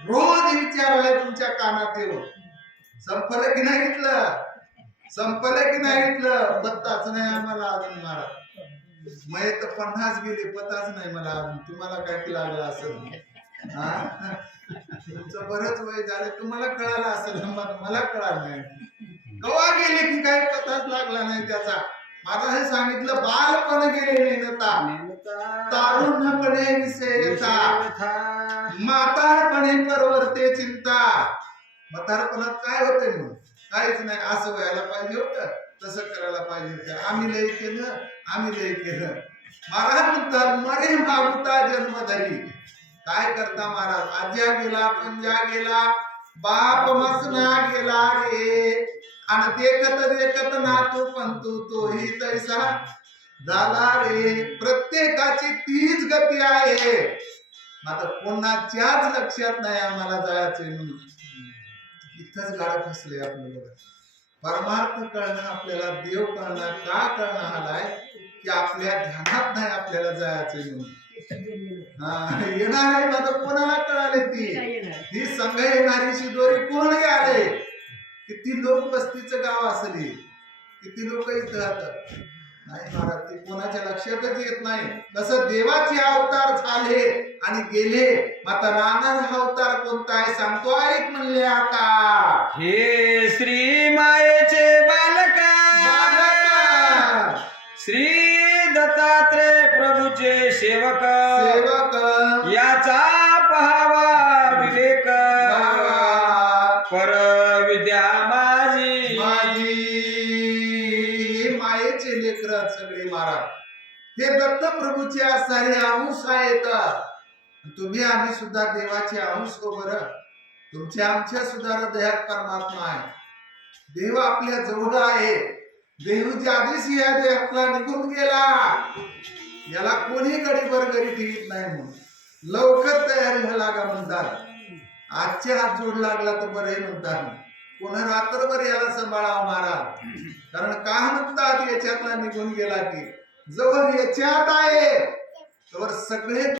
रोज विचारायला तुमच्या कानात येऊ संपलं की नाही घेतलं, संपलं की नाही घेतलं. पत्ताच नाही आम्हाला अजून महाराज. मग तर 50 गेले, पत्ताच नाही मला अजून. तुम्हाला काय लागला असेल, तुमचं बरंच वय झालं, तुम्हाला कळालं असेल, मला कळालं नाही. कवा गेले की काही पत्ताच लागला नाही त्याचा. माझा हे सांगितलं बालपण गेले नेनता, तारुण्यपणे विषय येता, म्हातारपणे परवरते चिंता. म्हातारपणात काय होते म्हणून काहीच नाही. असं व्हायला पाहिजे होतं, तसं करायला पाहिजे होतं, आम्ही लय केलं, आम्ही लय केलं. महाराज म्हणतात मरे मागुता जन्मधरी. काय करता महाराज, आज्या गेला, पंजा गेला, बाप मसना गेला रे. आणि देखत देखत नातू पंतू तोही तैसा झाला रे. प्रत्येकाची तीच गती आहे. मात्र कोणाच्याच लक्षात नाही आम्हाला जायचंय म्हणून. इथंच गाडा फसले आपल्याला. परमार्थ कळणं, आपल्याला देव कळणं का कळणं आलाय की आपल्या ध्यानात नाही आपल्याला जायचंय म्हणून. येणार आहे मात्र कोणाला कळाले ती ही संघ येणारी शिदोरी कोण आले. किती लोक वस्तीचं गाव असले, किती लोक इथं राहतात नाही महाराज, ते कोणाच्या लक्षातच येत नाही. कसं देवाचे अवतार झाले आणि गेले. माता राहणार हा अवतार कोणता आहे सांगतो ऐक म्हणले आता. हे श्री मायेचे बालका, श्री दत्तात्रय प्रभूचे सेवक, याचा पहावा विवेक. पर विद्या माझी मायेचे लेकर सगळे महाराज हे दत्त प्रभूचे असणारे अंश आहेत. तुम्ही आम्ही सुद्धा देवाचे अंश हो. बरं तुमच्या आमच्या सुद्धा हृदयात परमात्मा आहे. देव आपल्या जवळ आहे. देव ज्या दिवशी या देहातला निघून गेला याला कोणी गडीभर घरी ठेवीत नाही म्हणून लवकर तयारी व्हायला का म्हणतात. आजच्या हात जोड लागला तर बरं म्हणतात. पुन्हा रात्रभर याला सांभाळावं महाराज. कारण का म्हणतात याच्यातला निघून गेला की जवळ याच्यात आहे तवर सगळे